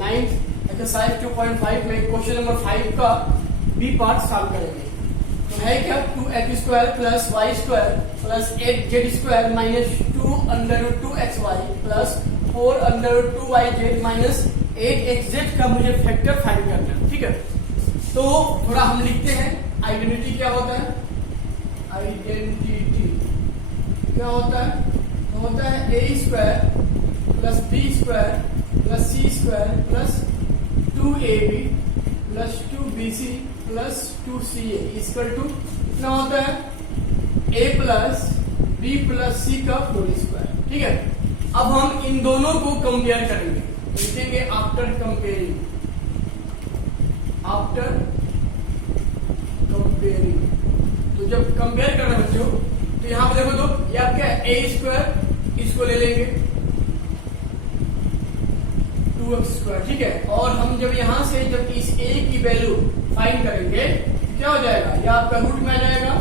Ninth exercise 2.5 में question number 5 का B part solve करेंगे। तो है क्या 2x² plus y square plus 8z² minus 2√2xy plus 4√2yz minus 8xz का मुझे फैक्टर फाइंड करना है। ठीक है, तो थोड़ा हम लिखते हैं। आइडेंटिटी क्या होता है? आइडेंटिटी क्या होता है? होता है a² plus b² plus c² plus 2ab plus 2bc plus 2ca equal to कितना होता है? a plus b plus c का होल स्क्वायर। ठीक है, अब हम इन दोनों को कंपेयर करेंगे। लिखेंगे आफ्टर कंपेयरिंग, आफ्टर कंपेयरिंग। तो जब कंपेयर कर रहे हैं बच्चों, तो यहां पे देखो तो ये आपका a², इसको ले लेंगे 2x²। ठीक है, और हम जब यहां से जब इस a की वैल्यू फाइंड करेंगे तो क्या हो जाएगा? ये आपका रूट में आ जाएगा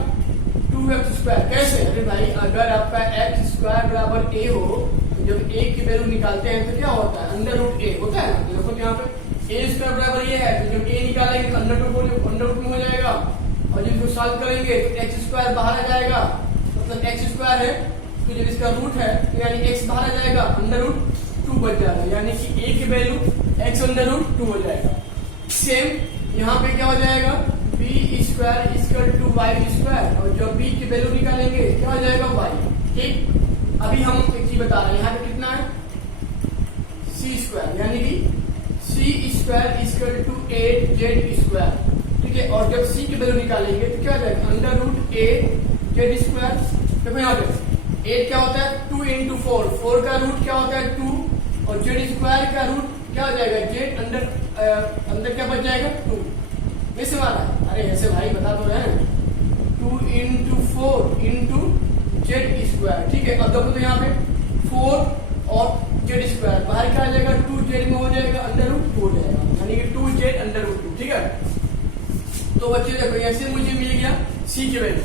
2x²। कैसे? अरे भाई, अगर आपका x² बराबर a हो तो जब a की वैल्यू निकालते हैं तो क्या होता है? √a होता है ना। तो देखो यहाँ पे a² बराबर ये है, तो जब a निकालेंगे तो √2 में हो जाएगा, और जब इसको सॉल्व करेंगे तो x² बाहर आ जाएगा, मतलब x² है तो जब इसका रूट है तो यानी x बाहर आ जाएगा, √2 बच जाएगा, यानी कि a की वैल्यू x√2 हो जाएगा। सेम यहाँ पे क्या हो जाएगा? b² = y², और जब b की वैल्यू निकालेंगे क्या हो जाएगा? y। ठीक, अभी हम एक चीज बता रहे हैं, यहाँ पे कितना है? c², यानी कि c² = 8z²। ठीक है, और जब c की वैल्यू निकालेंगे तो क्या हो जाएगा? √8z²। देखो यहाँ पे 8 क्या होता है? 2 × 4, 4 का रूट क्या होता है? 2, और z² का रूट क्या हो जाएगा? z अंदर क्या बच जाएगा? 2। कैसे मारा? अरे ऐसे भाई बता तो रहे हैं, 2 × 4 × z²। ठीक है, अब देखो तो यहाँ पे 4 और z² बाहर क्या आ जाएगा? 2z में हो जाएगा, √2 हो जाएगा, यानी कि 2z √2। ठीक है, तो बच्चे देखो ऐसे मुझे मिल गया c की वैल्यू।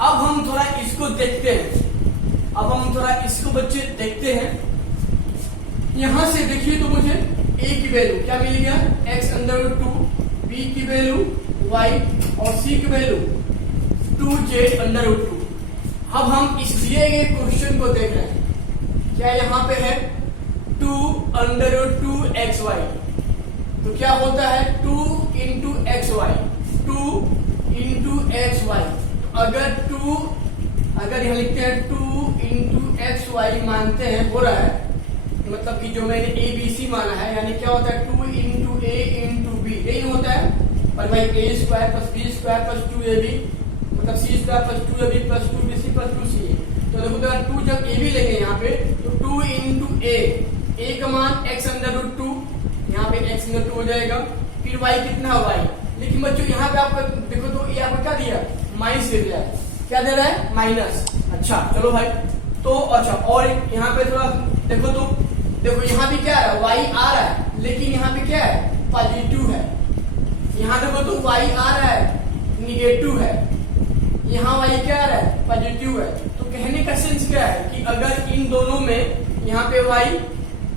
अब हम थोड़ा इसको देखते हैं, बच्चे देखते हैं। यहां से देखिए तो मुझे a की वैल्यू क्या मिल गया? x√2, b की वैल्यू y और c की वैल्यू 2z√2। अब हम इस दिए गए क्वेश्चन को देख रहे हैं, क्या यहाँ पे है 2√2xy, तो क्या होता है 2 × xy, 2 × xy। अगर यहां लिखते हैं 2 × xy मानते हैं, हो रहा है मतलब कि जो मैंने a b c माना है, यानी क्या होता है 2 × a × b, यही होता है। और भाई a² + b² + 2ab मतलब c² + 2ab + 2bc + 2ca। तो देखो तो 2 जब a b लेंगे यहाँ पे तो 2 × a का मान x√2, यहाँ पे x√2 हो जाएगा, फिर y कितना है? y। लेकिन बच्चों यहाँ पे आपको देखो तो ये आपको क्या दिया? माइनस दे दिया है। क्या दे रहा है? माइनस। अच्छा चलो भाई, तो अच्छा और यहाँ पे थोड़ा देखो तो देखो यहाँ पे क्या है? y आ रहा है, लेकिन यहाँ पे क्या है? पॉजिटिव है। यहाँ देखो तो y आ रहा है, निगेटिव है, यहाँ y क्या आ रहा है? पॉजिटिव है। तो कहने का सेंस क्या है कि अगर इन दोनों में यहाँ पे y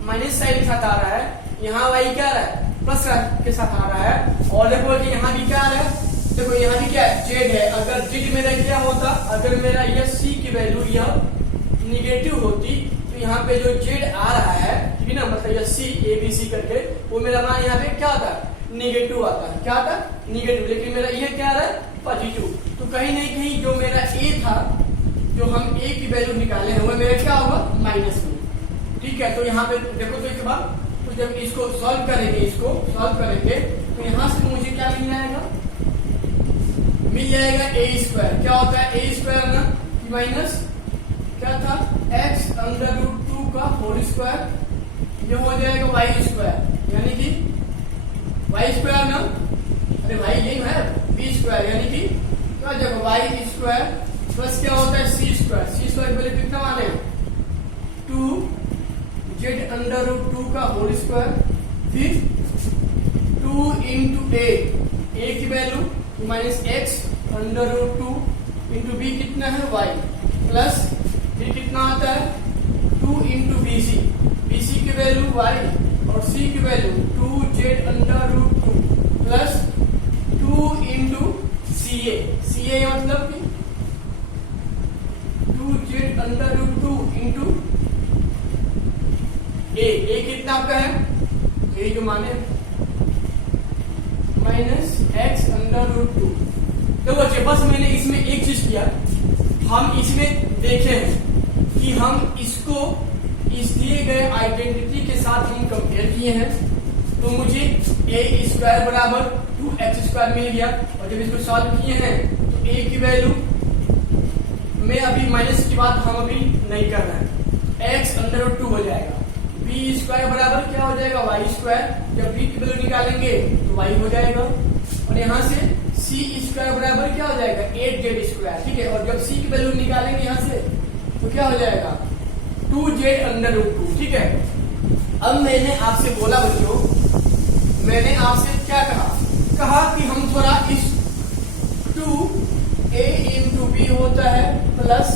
माइनस साइन के साथ आ रहा है, यहाँ y क्या आ रहा है? प्लस के साथ आ रहा है, और देखो कि यहाँ भी क्या आ रहा है? देखो यहाँ भी क्या है? z है। अगर z मेरा क्या होता? अगर मेरा यह c की वैल्यू यह निगेटिव होती तो यहाँ पे जो z आ रहा है, ठीक है ना, मतलब यह c a b c करके, वो मेरा मान यहाँ पे क्या आता है? निगेटिव आता है। क्या आता है? निगेटिव। लेकिन मेरा यह क्या आ रहा है? पॉजिटिव। तो कहीं नहीं कहीं जो मेरा a था, जो हम a की वैल्यू निकाले हैं, वो मेरा क्या होगा? माइनस में। ठीक है, तो यहाँ पे देखो तो इसके बाद तो जब इसको सॉल्व करेंगे तो यहाँ से मुझे क्या मिल जाएगा? a²। क्या होता है a² ना? माइनस क्या था? x√2 का होल स्क्वायर, ये हो जाएगा y², यानी कि y² ना? अरे भाई यही है b², यानी कि क्या जगह y² प्लस क्या होता है? c² की वैल्यू कितना माने? 2z√2 का होल स्क्वायर, फिर 2 × a की वैल्यू माइनस x√2 × b कितना है? y, प्लस फिर कितना आता है? 2 × bc की वैल्यू y और c की वैल्यू 2 है ये मतलब कि 2z अंडर रूट 2 इंटू ए कितना आपका है, ये जो माने माइनस एक्स अंडर रूट 2। तो बच्चे बस मैंने इसमें एक चीज किया, हम इसमें देखे हैं कि हम इसको इस दिए गए आइडेंटिटी के साथ हम कंपेयर किए हैं, तो मुझे ए स्क्वायर बराबर 2x² मिल गया। और जब इसको सॉल्व किए हैं तो ए की वैल्यू में अभी माइनस की बात हम अभी नहीं कर रहे हैं, एक्स अंडर रूट 2 हो जाएगा। बी स्क्वायर बराबर क्या हो जाएगा, वाई स्क्वायर। जब बी की वैल्यू निकालेंगे तो वाई हो जाएगा। और यहाँ से सी स्क्वायर बराबर क्या हो जाएगा, 8z²। ठीक है, और जब सी की वैल्यू निकालेंगे यहाँ से तो क्या हो जाएगा, 2z अंडर रूट 2। ठीक है, अब मैंने आपसे बोला बच्चों, मैंने आपसे क्या कहा कि हम थोड़ा इस 2a इंटू बी होता है प्लस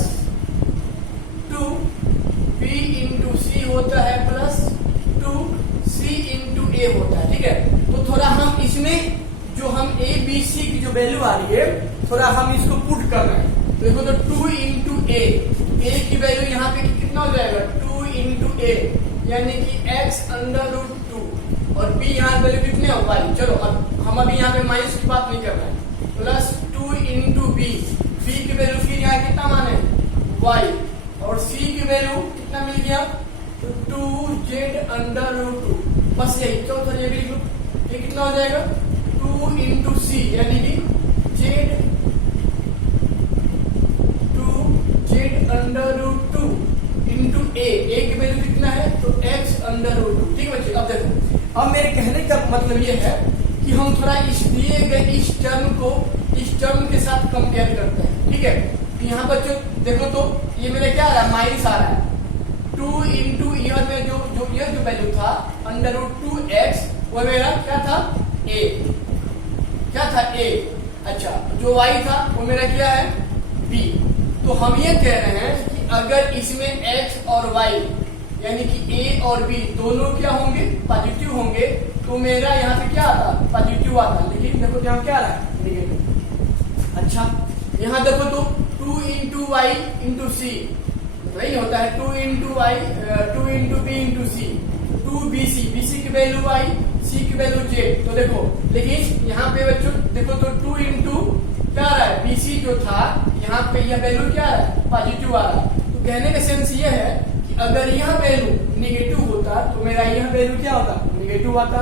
2b इंटू सी होता है प्लस 2c इंटू ए होता है। ठीक है, तो थोड़ा हम इसमें जो हम a b c की जो वैल्यू आ रही है थोड़ा हम इसको पुट कर रहे हैं। देखो तो 2 इंटू ए की वैल्यू यहाँ पे कितना हो जाएगा, 2 इंटू ए यानी कि x अंडर रूट 2 और b यहाँ वैल्यू कितने हो, y। चलो अब हम अभी यहाँ पे माइनस की बात नहीं कर रहे हैं, प्लस 2 इंटू बी की वैल्यू फिर यहाँ कितना माने, y। और c की वैल्यू कितना मिल गया, तो 2z अंडर रूट 2। बस यही चौथा ये भी लिख लो, ये कितना हो जाएगा 2 इंटू सी यानी कि z अंडर रूट 2 इंटू ए की वैल्यू कितना है, तो x अंडर रूट 2। ठीक है बच्चे, अब देखो, अब मेरे कहने का मतलब ये है कि हम थोड़ा इस दिए गए इस टर्म को इस टर्म के साथ कंपेयर करते हैं। ठीक है, यहाँ बच्चों देखो तो ये मेरा क्या आ रहा है, माइनस आ रहा है 2 इंटू ईयर में जो वैल्यू था अंडर रूट 2x वो मेरा क्या था, a। क्या था, a। अच्छा, जो y था वो मेरा क्या है, b। तो हम ये कह रहे हैं कि अगर इसमें x और y यानी कि a और b दोनों क्या होंगे, पॉजिटिव होंगे, तो मेरा यहाँ पे क्या आता, पॉजिटिव आता। लेकिन देखो यहाँ क्या आ रहा है, नेगेटिव। अच्छा, यहाँ देखो तो 2 इंटू वाई इंटू सी वही होता है, 2 into Y 2 into B into C, 2bc, bc की वैल्यू y, c की वैल्यू j। तो देखो, लेकिन यहाँ पे बच्चों देखो तो 2 इंटू क्या आ रहा है, bc जो था यहाँ पे यह वैल्यू क्या आ रहा है, पॉजिटिव आ रहा है। तो कहने का सेंस ये है कि अगर यह वैल्यू निगेटिव होता तो मेरा यह वैल्यू क्या होता, निगेटिव आता।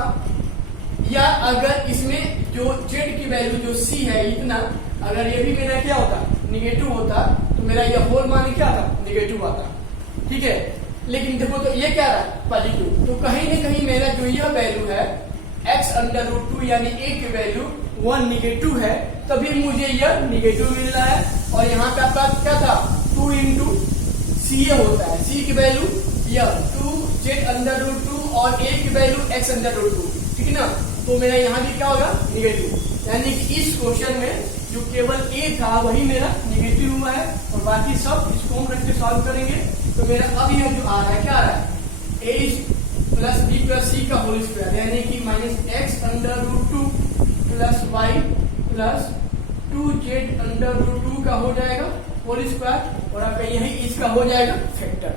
या अगर इसमें जो z की वैल्यू जो c है इतना, अगर ये भी मेरा क्या होता, निगेटिव होता, तो मेरा यह होल मान क्या था, निगेटिव आता। ठीक है, लेकिन देखो तो ये क्या रहा, पॉजिटिव। तो कहीं न कहीं मेरा जो यह वैल्यू है x अंडर रूट 2 यानी a की वैल्यू 1 निगेटिव है, तभी मुझे यह निगेटिव मिल रहा है। और यहाँ पे आपका क्या था, 2 इंटू सी होता है, c की वैल्यू यह 2z अंडर रूट 2 और a की वैल्यू x अंडर रूट 2। ठीक है ना, तो मेरा यहाँ भी क्या होगा, निगेटिव। यानी कि इस क्वेश्चन में जो केवल a था वही मेरा निगेटिव हुआ है और बाकी सब इसको हम रख के सॉल्व करेंगे। तो मेरा अब यह जो आ रहा है, क्या आ रहा है, a plus b plus c का होल स्क्वायर यानी कि minus x under root 2 plus y plus 2z under root 2 का हो जाएगा होल स्क्वायर और आपका यही इसका हो जाएगा फैक्टर।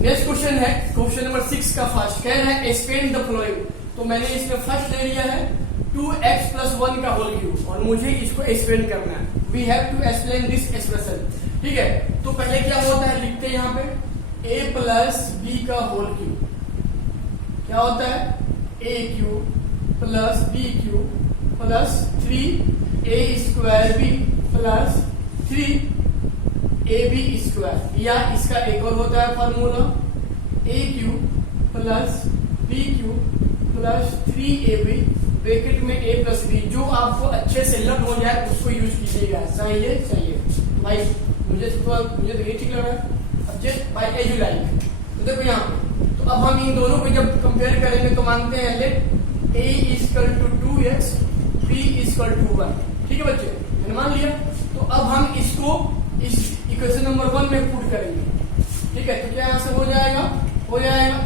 नेक्स्ट क्वेश्चन है क्वेश्चन नंबर 6 का फर्स्ट, कह रहा है एक्सप्लेन द फॉलोइंग। तो मैंने इसमें फर्स्ट ले लिया है 2x प्लस 1 का होल क्यूब और मुझे इसको एक्सप्लेन करना है। We have to explain this expression. ठीक है, तो पहले क्या होता है, लिखते हैं यहाँ पे a प्लस बी का होल क्यूब। क्या होता है, a cube plus b cube plus 3a square b plus 3ab square. या इसका एक और होता है formula a cube plus b cube plus 3ab bracket में a प्लस बी। जो आपको अच्छे से लग हो जाए उसको यूज कीजिएगा। सही है, सही है भाई, मुझे तो ये ठीक लग रहा है। By as you like. तो देखो यहाँ पे, तो अब हम इन दोनों को जब कंपेयर करेंगे तो मानते हैं let a equal to 2x b equal to 1। ठीक है बच्चे, मैंने मान लिया। तो अब हम इसको इस इक्वेशन नंबर 1 में पुट करेंगे। ठीक है, तो क्या यहाँ से हो जाएगा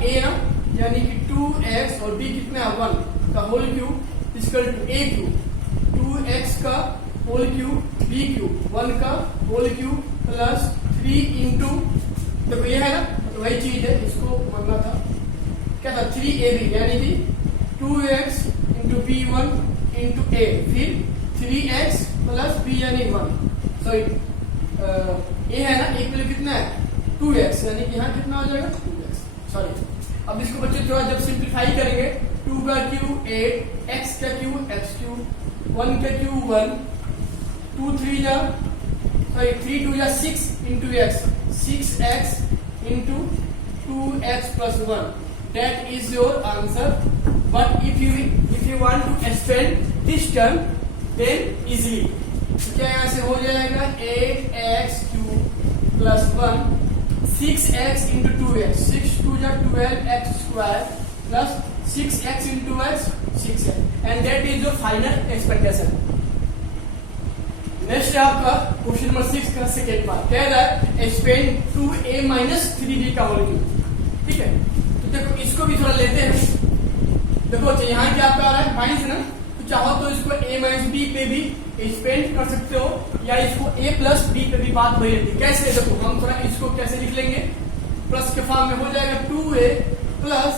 a ना, यानी कि 2x और b कितना है 1 का whole cube equal to a cube 2x का होल क्यूब बी क्यूब 1 का होल क्यूब प्लस 3 इंटू, देखो ये है ना, तो वही चीज है, इसको मानना था क्या था 3ab यानी कि 2x into B one into A, फिर 3x प्लस बी यानी 1, सॉरी ए है ना, एक वैल्यू कितना है 2x, यानी कि यहाँ कितना हो जाएगा 2x, सॉरी। अब इसको बच्चे थोड़ा जब सिंप्लीफाई करेंगे 2 का क्यूब 8, x का क्यूब x क्यूब, 1 का क्यूब 1, 2 3 जा सॉरी 3 2 जा 6 into x, 6x into 2x plus 1, that is your answer. But if you want to expand this term then easily, क्या यहाँ से हो जाएगा 8x cube plus 1, 6x into 2x, 6 2 जा 12x square plus 6x into x 6x, and that is your final expectation. Next है आपका question number 6 का second part, कह रहा है एक्सपेंड 2a माइनस 3b का होल क्यूब। ठीक है, तो देखो इसको भी थोड़ा लेते हैं। देखो यहाँ क्या आपका आ रहा है माइनस ना, तो चाहो तो इसको a माइनस b पे भी एक्सपेंड कर सकते हो, या इसको a प्लस b पे भी बात वही रहती है। कैसे, देखो हम थोड़ा इसको कैसे लिख लेंगे, प्लस के फॉर्म में हो जाएगा 2a प्लस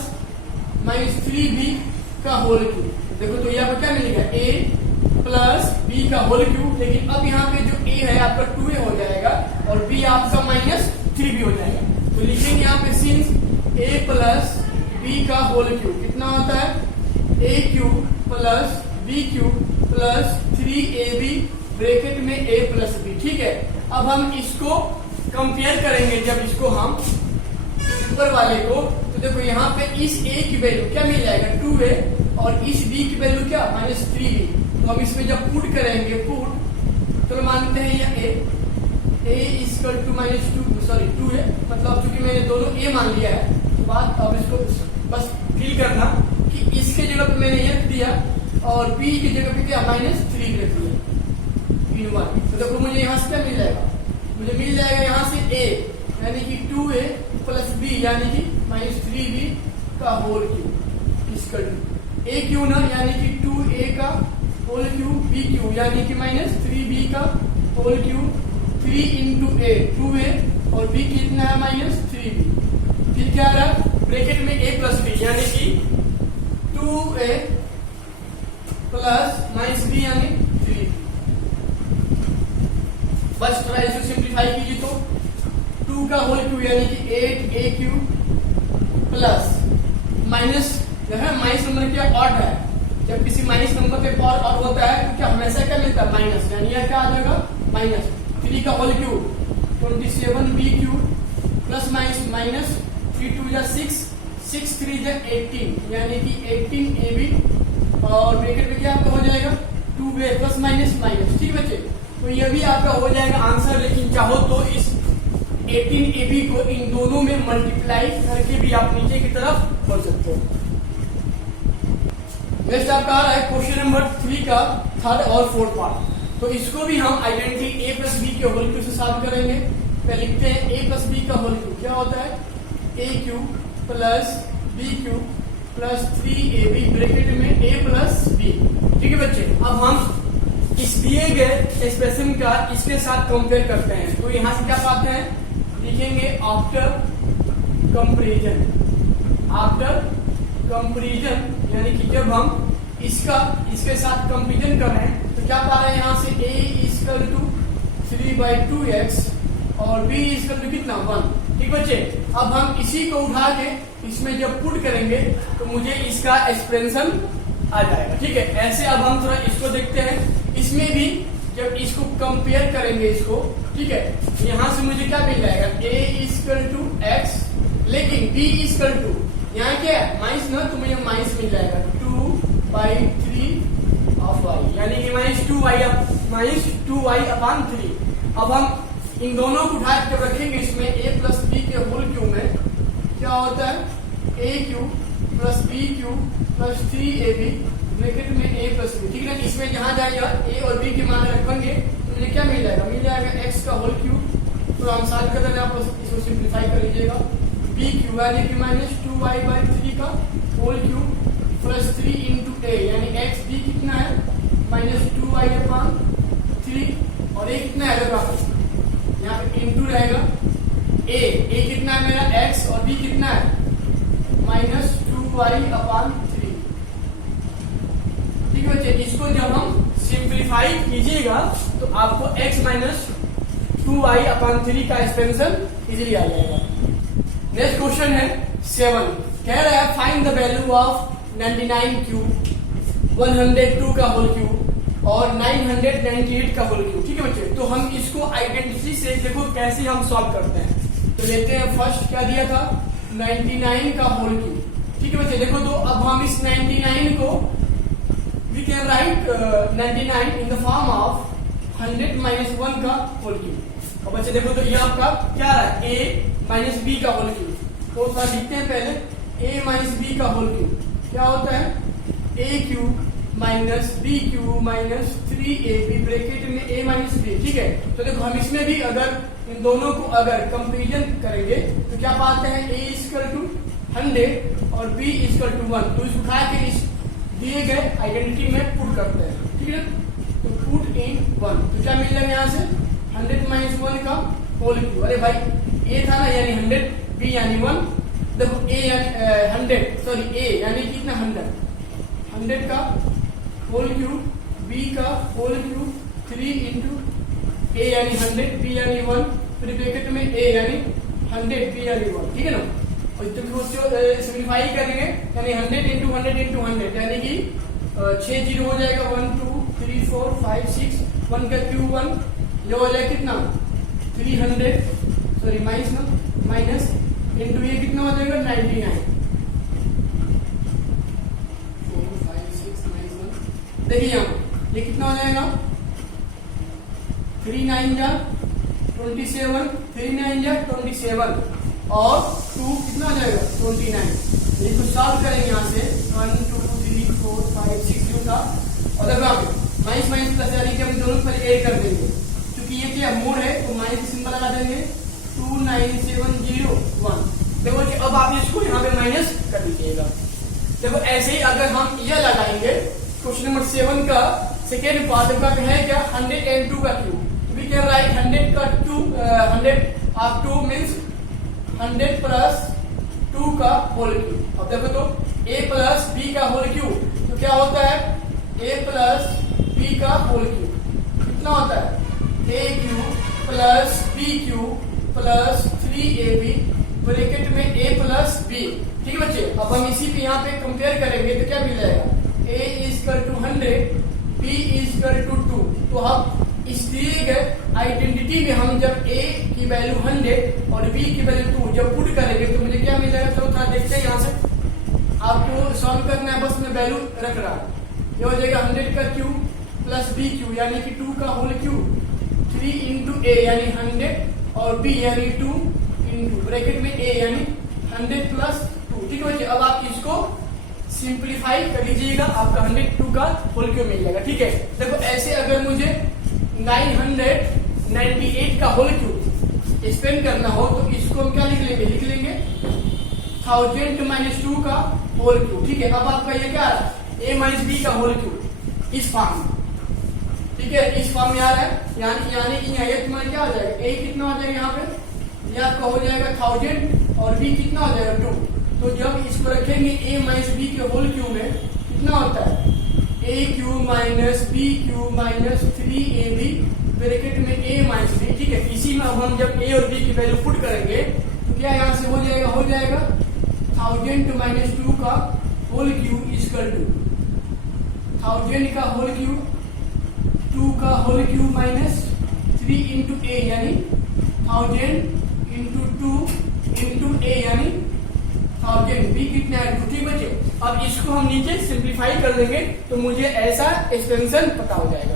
माइनस 3b का होल क्यूब। देखो तो यहाँ पर क्या मिलेगा a प्लस b का होल क्यूब, लेकिन अब यहाँ पे जो a है आपका 2a हो जाएगा और b आपका माइनस 3b हो जाएगा। तो लिखेंगे यहाँ पे सिंस a प्लस b का होल क्यूब कितना होता है a cube plus b cube plus 3ab bracket में a प्लस b। ठीक है, अब हम इसको कंपेयर करेंगे, जब इसको हम ऊपर वाले को, तो देखो यहाँ पे इस a की वैल्यू क्या मिल जाएगा 2a और इस b की वैल्यू क्या माइनस 3b। तो हम इसमें जब पुट करेंगे, पुट चलो मानते हैं ये a equal to minus 2a, मतलब चूंकि मैंने दोनों a मान लिया है, तो बात अब इसको बस फील करना कि इसके जगह पे मैंने ये दिया और b की जगह पे क्या माइनस 3 रख दिया इन 1। तो देखो मुझे यहाँ से क्या मिल जाएगा, मुझे मिल जाएगा यहाँ से a यानी कि 2a प्लस b यानी कि माइनस 3b का whole cube equal to a क्यू ना, यानी कि 2a का होल क्यूब b क्यूब यानी कि माइनस 3b का whole cube, 3 into a 2a और b कितना है माइनस 3b। फिर क्या रहा ब्रैकेट में a प्लस b यानी कि 2a प्लस माइनस b यानी 3। बस थोड़ा इसको सिंप्लीफाई कीजिए तो 2 का होल क्यूब यानी कि 8a cube plus minus minus number क्या ऑड है, जब किसी माइनस नंबर पे ऑड होता है तो क्या हमेशा क्या मिलता है माइनस, यानी यह क्या आ जाएगा माइनस 3 का whole cube 27b cube plus minus minus 3 2 जा 6 6 3 जा 18 यानी कि 18ab और ब्रैकेट में क्या आपका हो जाएगा 2a प्लस माइनस माइनस। ठीक बच्चे, तो ये भी आपका हो जाएगा आंसर, लेकिन चाहो तो इस 18ab को इन दोनों में मल्टीप्लाई करके भी आप नीचे की तरफ बढ़ सकते हो। नेक्स्ट आपका आ रहा है क्वेश्चन नंबर 3 का थर्ड और फोर्थ पार्ट, तो इसको भी हम आइडेंटिटी a प्लस b के होल क्यूब से सॉल्व करेंगे। पहले लिखते हैं a प्लस b का होल क्यूब क्या होता है a cube plus b cube plus 3ab bracket में a प्लस b। ठीक है बच्चे, अब हम इस दिए गए एक्सप्रेशन का इसके साथ कंपेयर करते हैं, तो यहाँ से क्या पाते हैं लिखेंगे आफ्टर कंपेरिजन, आफ्टर कंपेरिजन यानी कि जब हम इसके साथ कंपेरिजन कर रहे हैं तो क्या पा रहे हैं यहाँ से a इक्वल टू 3/2x और b इक्वल टू कितना 1। ठीक बच्चे, अब हम इसी को उठा के इसमें जब पुट करेंगे तो मुझे इसका एक्सप्रेशन आ जाएगा। ठीक है, ऐसे अब हम थोड़ा इसको देखते हैं, इसमें भी जब इसको कंपेयर करेंगे इसको, ठीक है, यहाँ से मुझे क्या मिल जाएगा a इक्वल टू x, लेकिन b इक्वल टू यहाँ क्या है माइनस ना, तो मुझे माइनस मिल जाएगा 2/3 ऑफ y यानी कि माइनस 2y अपॉन 3। अब हम इन दोनों को उठा के रखेंगे इसमें a प्लस b के होल क्यूब में क्या होता है a cube plus b cube plus 3ab bracket में a प्लस b। ठीक है, इसमें जहां जाएगा a और b की मान रखेंगे तो मुझे क्या मिल जाएगा x का होल क्यूब। तो हम सॉल्व करते हैं, आप इसको सिंप्लीफाई कर लीजिएगा b क्यूब यानी कि माइनस 2y/3 का whole cube plus 3 into a यानी x b कितना है माइनस 2y/3 इंटू रहेगा ए कितना है मेरा x और b कितना है -2y/3। ठीक है बच्चे, इसको जब हम सिंप्लीफाई कीजिएगा तो आपको x -2y/3 का एक्सपेंशन इजीली आ जाएगा। नेक्स्ट क्वेश्चन है 7, कह रहा है find the value of 99 cube, 102 का होल क्यूब और 998 का होल क्यूब। ठीक है बच्चे, तो हम इसको आइडेंटिटी से देखो कैसे हम सॉल्व करते हैं। तो लेते हैं फर्स्ट क्या दिया था 99 का होल क्यूब। ठीक है बच्चे, देखो तो अब हम इस 99 को we can write 99 in the form of 100 - 1 का होल क्यूब। अब बच्चे देखो तो ये आपका क्या रहा है a - b का होल क्यूब। तो थोड़ा लिखते हैं पहले a - b का होल क्यूब क्या होता है a cube -b cube -3ab bracket में a - b। ठीक है, तो देखो हम इसमें भी अगर इन दोनों को अगर कंपेरिजन करेंगे तो क्या पाते हैं a = 100 और b = 1। तो इसको उठा के इस दिए गए आइडेंटिटी में पुट करते हैं। ठीक है, तो पुट इन 1 तो क्या मिल जाएगा यहाँ से 100 - 1 का होल क्यूब। अरे भाई a था ना यानी 100, b यानी 1। देखो a यानी 100 सॉरी a यानी कितना 100 का होल क्यूब, b का होल क्यूब 3 इंटू a यानी 100, b यानी 1, फिर ब्रैकेट में a यानी 100, b यानी 1। ठीक है ना, और इसको सिंप्लीफाई करेंगे यानी 100 इंटू 100 इंटू 100 यानी कि 6 जीरो हो जाएगा 1 2 3 4 5 6 1 का क्यूब 1, ये हो जाएगा कितना 300 सॉरी माइनस इंटू ये कितना हो जाएगा 99। 4 5 6 9 1 देखिए यहाँ ये कितना हो जाएगा 3 9 जा 27, 3 9 जा 27 और 2 कितना हो जाएगा 29। इसको सॉल्व करेंगे यहाँ से 1 2 3 4 5 6 जो था और देखो माइनस प्लस यानी कि हम दोनों पर ऐड कर देंगे क्योंकि ये क्या मोड है तो माइनस सिंबल लगा देंगे 29701। देखो कि अब आप इसको यहाँ पे माइनस कर दीजिएगा। देखो ऐसे ही अगर हम ये लगाएंगे क्वेश्चन नंबर 7 का सेकेंड पार्ट का है क्या 102 का क्यूब। वी कैन राइट 100 का 2 100 ऑफ 2 मींस 100 प्लस 2 का होल क्यूब। अब देखो तो a प्लस b का होल क्यूब तो क्या होता है a प्लस b का होल क्यूब कितना होता है a cube plus b cube plus 3ab bracket में a प्लस b। ठीक है बच्चे, अब हम इसी पे यहाँ पे कंपेयर करेंगे तो क्या मिल जाएगा a = 100 b = 2। तो हम इस दिए गए आइडेंटिटी में हम जब a की वैल्यू 100 और b की वैल्यू 2 जब पुट करेंगे तो मुझे क्या मिल जाएगा। चलो थोड़ा देखते हैं यहाँ से आपको सॉल्व करना है, बस मैं वैल्यू रख रहा। ये हो जाएगा 100 का क्यूब प्लस b क्यूब यानी कि 2 का होल क्यूब 3 इंटू a यानी 100 और b यानी 2 इंटू ब्रैकेट में a यानी 100 प्लस 2। ठीक है बच्चे, अब आप इसको सिंप्लीफाई कर लीजिएगा आपका 102 का होल क्यूब मिल जाएगा। ठीक है, देखो ऐसे अगर मुझे 998 का होल क्यूब एक्सपेंड करना हो तो इसको हम क्या लिख लेंगे 1000 - 2 का होल क्यूब। ठीक है, अब आपका ये क्या आ रहा है a - b का होल क्यूब इस फॉर्म में। ठीक है, इस फॉर्म में आ रहा है यानी कि यहाँ ये तुम्हारा क्या हो जाएगा a कितना हो जाएगा यहाँ पे ये आपका हो जाएगा 1000 और b कितना हो जाएगा 2। तो जब इसको रखेंगे a - b के होल क्यूब में कितना होता है a cube minus b cube minus 3ab bracket में a - b। ठीक है, इसी में अब हम जब a और b की वैल्यू पुट करेंगे तो क्या यहाँ से हो जाएगा 1000 - 2 का होल क्यूब इक्वल टू 1000 का होल क्यूब 2 का whole cube minus 3 into a यानी 1000 इंटू 2 इंटू a यानी 1000 b कितना है 2। ठीक बच्चे, अब इसको हम नीचे सिंप्लीफाई कर देंगे तो मुझे ऐसा एक्सपेंशन पता हो जाएगा।